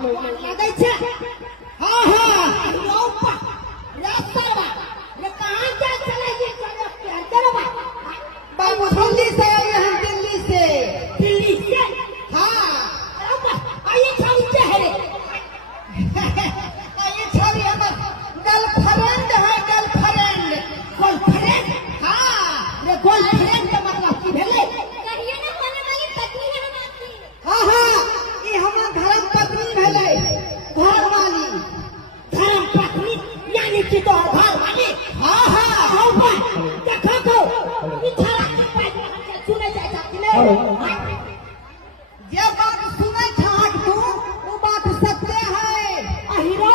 लगे छे हां हां रोपा रसवा ये कहां जा चले ये चलो बाबू दिल्ली से आए हैं दिल्ली से हां आइए छाऊ चेहरे आइए छाऊ हमर गर्लफ्रेंड है गर्लफ्रेंड हां ये गर्लफ्रेंड का मतलब की भेले कहिए ना होने वाली पत्नी है हम आपकी। हां हां ये हमर धर्म पत्नी भेले धर्म पत्नी यानी कि तो घर वाली हां हां हो देखो को इछारा सुने जाए सकले ये बात सुने छाट तू वो बात सत्य है अहिरो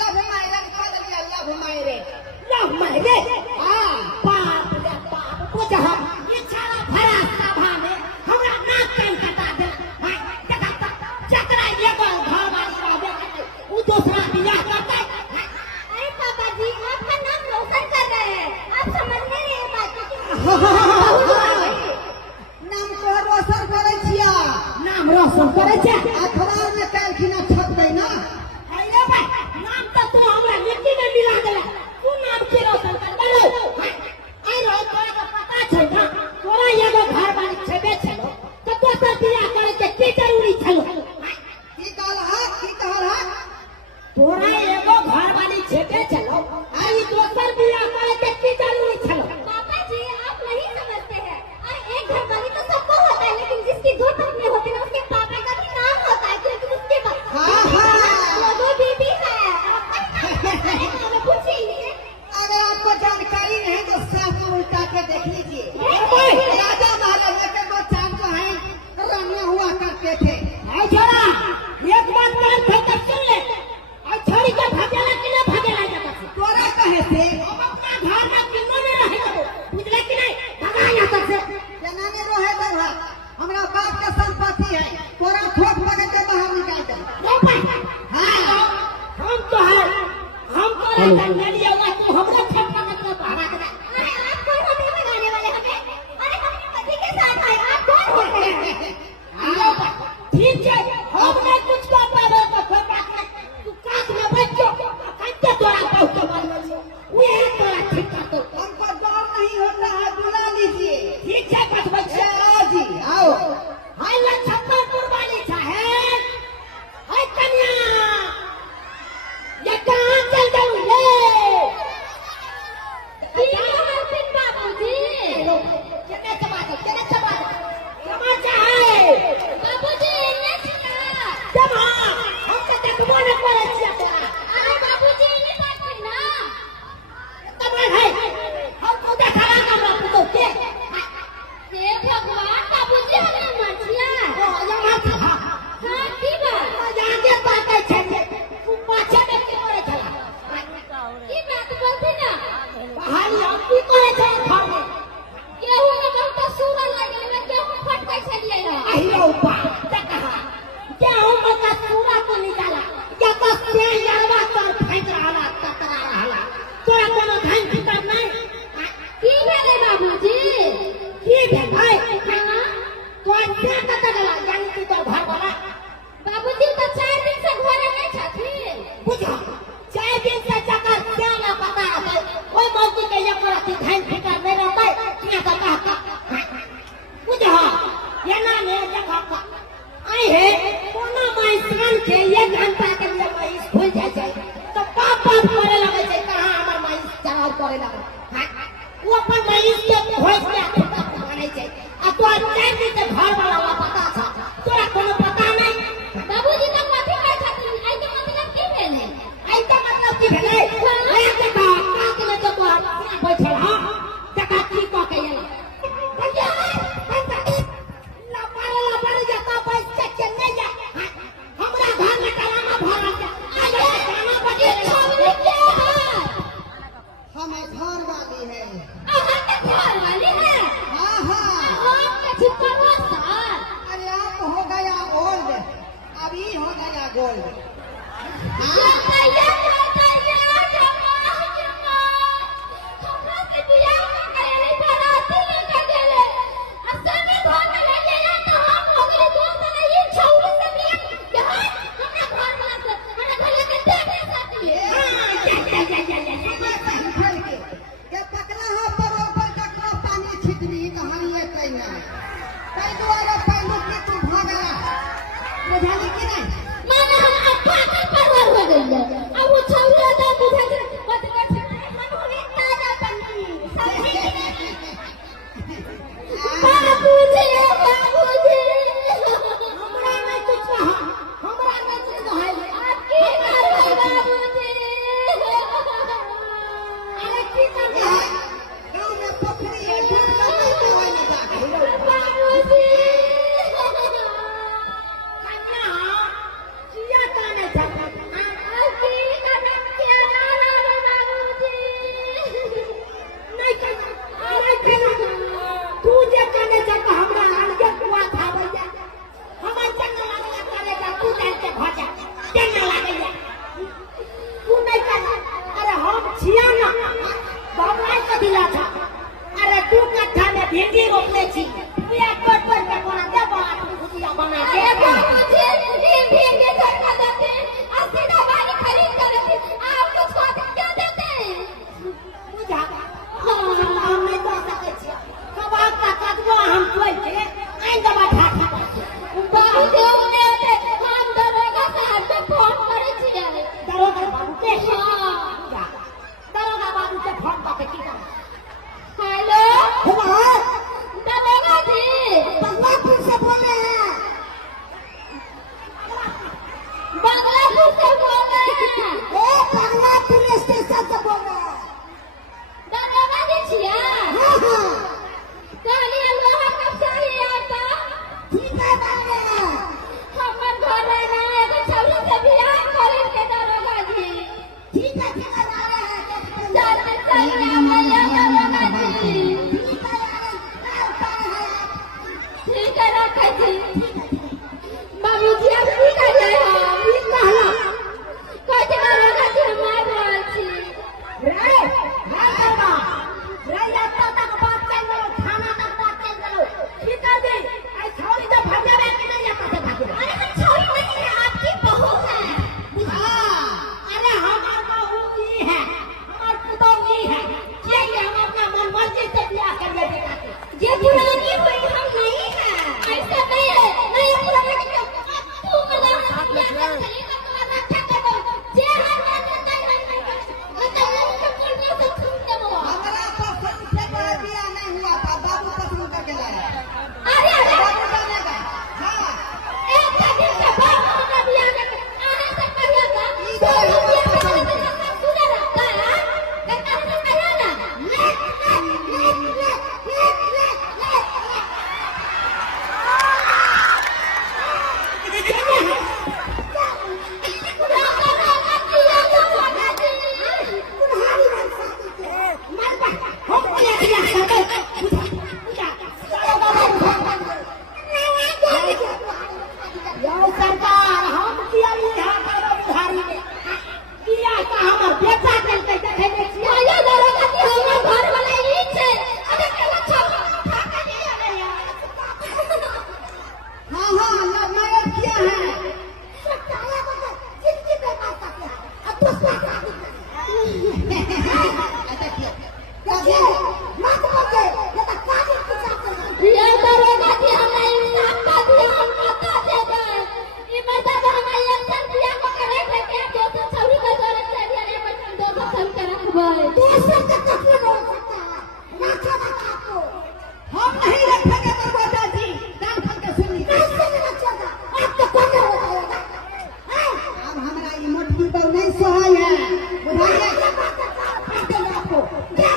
लव मैरिज कर लिया लव मैरिज हां बाप रे बाप को जहां इछारा भरा सभा में हमरा नाक कान कटा दे हां जकरा ये घर वाली रहबे वो दूसरा बियाह करता अरे पापा जी आपका नाम रोशन कर रहे हैं, आप समझ नहीं रहे बात को। नाम को रोशन करे छिया नाम रोशन करे छे अखबार में काल खिना छप दे ना अरे भाई नाम तो तू हमरा मिट्टी में मिला देला तू नाम के रोशन कर दे आई रो तोरा का पता छै ना तोरा एगो घर वाली छेबे छलो तो दोसर बियाह करे के की जरूरी छलो की कहल है तोरा एगो घर वाली छेबे छलो आई दोसर बियाह करे के की जरूरी छलो पापा जी आप नहीं समझते हैं, और एक घर वाली तो सबको होता है, लेकिन जिसकी दो पत्नी होती है उसके पापा का भी नाम होता है, क्योंकि उसके पास वो बीबी है। पूछिए अगर आपको जानकारी नहीं तो साफ उल्टा के देख लीजिए राजा महाराजा के दो चार जो है रानिया हुआ करते थे छोरा एक बात कान खोल कर सुन ले और छोरी को भागेला कि ना भागेला जाता तोरा कहे से हम अपना घर में किन्नो में रहे जाबो बुझले कि नहीं भगा जाता से केना ने रहे देबा हमरा बाप का संपत्ति है तोरा ठोक लगे के बाहर निकाल दे हां हम तो है हम तोरा कंगलिया हुआ तू हमरा ठोक लगे के बाहर आ जा अरे आप कौन होते हैं भगाने वाले हमें? अरे हम अपने पति के साथ आए, आप कौन होते हैं? ठीक है हम नहीं कुछ कर पावे तो कोई बात नहीं तू काट में बैठ जा कंटे तोरा बहुत मार वो है तोरा ठीक कर दो हमको डर नहीं होता है बुला लीजिए ठीक है बस बच्चा जी आओ हाय ला छप्परपुर वाली है हाय कन्या ये कहां चल गई ले बाबूजी क्या चबा समाचार है बाबूजी इन्हें छिका। जब हम तो देखबो न करे छिया तोरा अरे बाबूजी इन्हें बात है ना। तब है हम तो देखावा कर तो के हे भगवान बाबूजी हमें मछिया ओ यहाँ था हाँ की बात यहाँ के बात है छे तू पाछे में की करे छला की बात बोलती ना। बाहर हम की करे छे घर में गेहूं में बहुत सूरन लगे में गेहूं फट कैसे लिए रहा। अहिरो बा देखा गेहूं में का सूरा को निकाला या तो से यावा तर फेंक रहा टकरा रहा तोरा कोनो धन फिकर नहीं की भेले बाबूजी? की भेल भाई हाँ तो से टकरा यानी कि तो घर वाला बाबूजी तो 4 दिन से घरे नहीं छथिन। बुझा 4 दिन से चक्कर क्या ना पता है ओए मौकी के एक रात धन फिकर नहीं रहता क्या कहता बुझा ये ना ने देखा आई है कोना माई सान के 1 घंटा के लिए माई भूल जाए तो पाप करे लगे छै कहां हमर माई चढ़ाव करे लगे वो अपन माई के भोज के माने छै आ तो 4 दिन से घर वाला पता था तोरा कोनो पता नहीं बाबूजी तो कथी कहै छथिन? आई के मतलब की भेले? आई का मतलब की भेलै ए देखा काक में तो तोरा बैठल हां देखा की कह के एला भैया ला पार जाता बस के नहीं जा हमरा घर में करामा भरा के आ जा गाना बजे छवली क्या है? हम घर वाली है अहाँ के घर वाली है? हां हां आप के छिपा सर। अरे गई है। अब वो छौरी आता बुझा के मत कर हम हुए ताजा बनती बाबूजी बाबूजी हमरा नहीं कुछ कहा, हमरा नहीं कुछ कहा। आपकी घर है बाबूजी। अरे की कर रहा है? गाँव में पोखरी है, डूब जाते हैं तो वहीं जाके। बाबूजी कन्या किया काने जाता? आपकी कदम क्या नाम है बाबूजी। नहीं करना। तू जे काने जाता हमरा अलगे कुआ था भैया। हम चंग लगला करेगा, तू जाके भजा। चंग लगेगा। तू नहीं करना। अरे हम छिया ना। बाबा का दिला था। अरे 2 कट्ठा में भिंडी रोपले छी। एक पर के बना दे बात भुजिया बना के। बाबूजी ये भीगे घर का देते और सीधा बाली खरीद कर देते। आप कुछ बात क्या देते हैं? बुझा हम नहीं कर सके छी। कबाब का कदवा हम कोई के आई दबा ठाठा। बाबूजी उन्हें आते हम दरोगा साहब को फोन करे छिए। दरोगा बाबू के हाँ दरोगा बाबू के फोन करके की कर? हेलो हुआ दरोगा जी बंगलापुर से बोले हैं। बांग्लादेश से बोल रहे हैं। ए बंगलापुर स्टेशन से बोल रहे हैं। दरोगा जी छिया हाँ हाँ कहलिए लोहा कब चाहिए आपका? ठीक है बाबू। हमर घर है ना एगो छौरी से बियाह करे के दरोगा जी। ठीक है जा रहे हैं। जल्दी चलिए भैया दरोगा जी। ठीक है ठीक है रखे जी। बाबूजी अब की कर रहे हो? ठीक कहला। कैसे दरोगा जी हमार बोल छी। रे हां करवा। रे यात्रा तक बात चल गयो, थाना तक बात चल गयो। ठीक कर दे। आई छोरी तो भगे बैठ के नहीं जाता भागे। अरे हम छौरी नहीं है आपकी बहू है। हां अरे हमार बहू ही है, हमार पुतौह ही है। ये हम अपना मन मर्जी से बियाह कर ले बेटा के। ये पुरानी हुई हम नहीं है। ऐसा नहीं है नहीं पुरानी की तू मला बियाह कर सही तो तुम्हारा रक्षा करो। जे हम नहीं नहीं मतलब के बोलने से सुन के वो। हमरा पसंद से कोई बियाह नहीं हुआ था, बाबू पसंद करके लाया। अरे अरे बाबू जानेगा। हां एक दिन से बाबू का बियाह कर आने से पहले का तो बियाह करने से सब सुना रहता है। कहता है पहले ना ले सरकार हम किया बुधारी में किया का हमर बेटा चलते देखे नहीं छियै। आया दरोगा जी हमर घर वाला ई छे। अबे केला छौरा उठा के ले आले यार। हाँ हाँ मैरिज किया है। सच्चाया बता जिंदगी पे बात करते हैं। अब तो ऐसा किया मत बोले ये तो कागज की चाप ये दरोगा जी हमें इंसाफ का दिया हम बता देबे। ई मतलब हमें इलेक्शन दिया को करे थे के 200 छौरी का जरूरत है दिया बच्चन 200 छौरी के रखबै। दूसरे का कत्ल हो सकता है। रखेगा आपको हम नहीं रखेंगे दरवाजा जी। दान फल के सुनी कैसे रखेगा? अब तो कौन होगा? अब हमारा ये मोटी तो नहीं सहाय है। बुझाइए क्या बात है? आपको क्या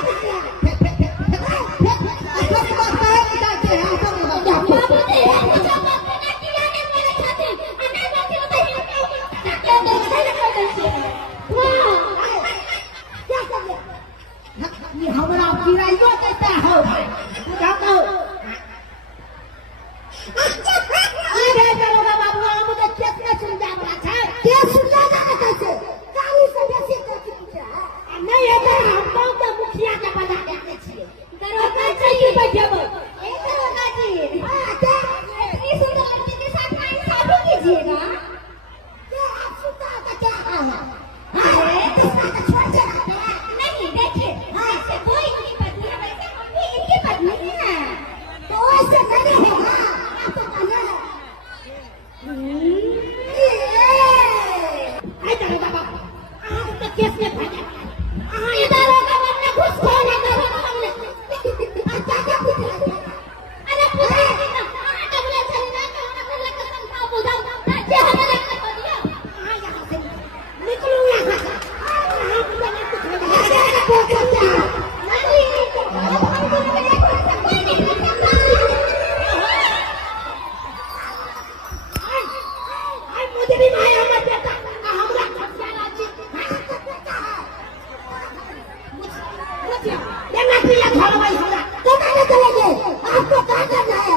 देना चाहिए घर में होगा तो कहने चलेंगे आपको क्या करना है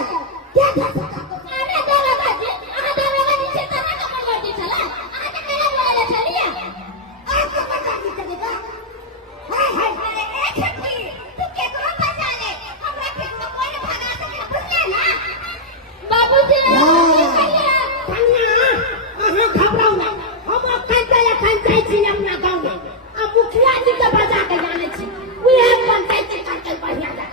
क्या कर सकते अरे दादा जी आधा दादा जी से तना का मर्जी चला आधा कला बोले चलिए आपको पता नहीं चलेगा हाय अरे ए छठी तू के करो फंसा ले हमरा खेत में कोई न भागा सके बुझले ना बाबूजी कहिए कन्या अहाँ घबराओ ना हम पंचायत छी अपना गांव में अब मुखिया जी के बजा के जाने छी वे पंचायत करके बढ़िया जा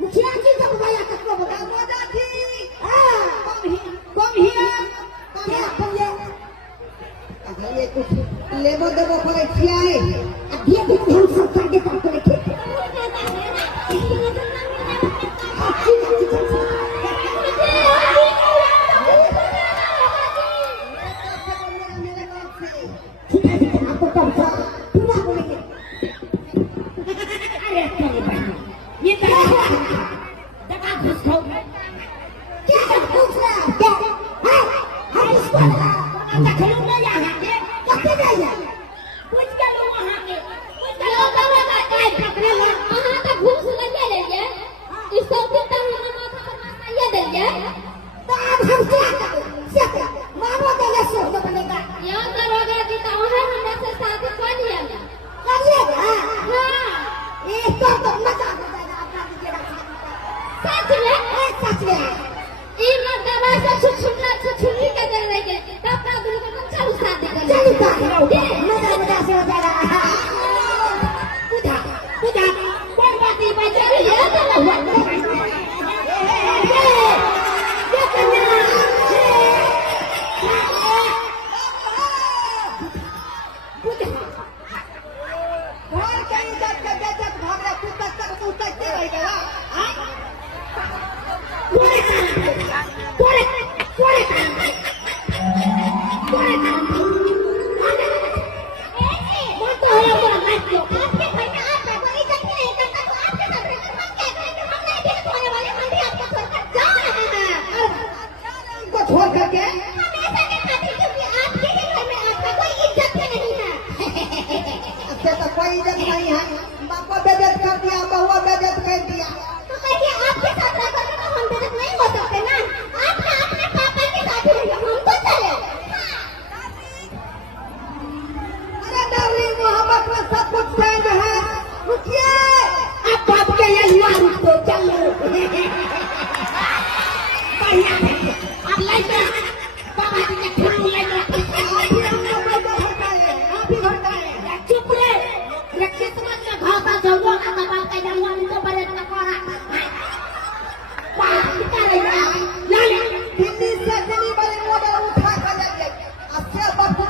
मुखिया जी के बजा के को बता बजा थी कम हिया क्या कहिए अगर ये कुछ लेबो देबो करे छियाए अब ये भी हम सब करके करके रखे आपको कब था पूरा बोलेंगे अरे तेरी बहन ये क्या हुआ दबा घुस खाओ क्या घुस रहा क्या है इसको आता खलूंगा यहाँ के कब जाइए कुछ कर लो वहाँ के कुछ कर लो दबा का पकड़े लो वहां तक घूम सुन ले ले इस सब दिन तक हम माथा पर माथा ये दे ले तो अब हम क्या करें मानो तो ये सोच बनेगा यहाँ दरोगा जी तो वहां हमरा से साथ कर लिया करिएगा हां ये तो मजा आ जाएगा अपना दीजिएगा सच में सच में ई मत दवा से छुछुन्नी के दे रहे तब का दूर को चल शादी कर चल मजा मजा से हो जाएगा बुझा बुझा कोई बात नहीं बचा ये छोड़ करके हमेशा के खातिर क्योंकि आपके ही घर में आपका कोई इज्जत नहीं है अब तो कोई इज्जत नहीं है बापा बेइज्जत कर दिया बहुआ बेइज्जत कर दिया तो कहिए आपके साथ रहकर तो हम बेइज्जत नहीं हो सकते ना आप अपने पापा के साथ ही रहिए हम तो चले अरे डार्लिंग मोहब्बत में सब कुछ चेंज है रुकिए अब बाप के ये हुआ रुक दो चलो अब लाइट बाबा जी ने खुद लाइट आप ही हम लोग को भड़काए आप ही भड़काए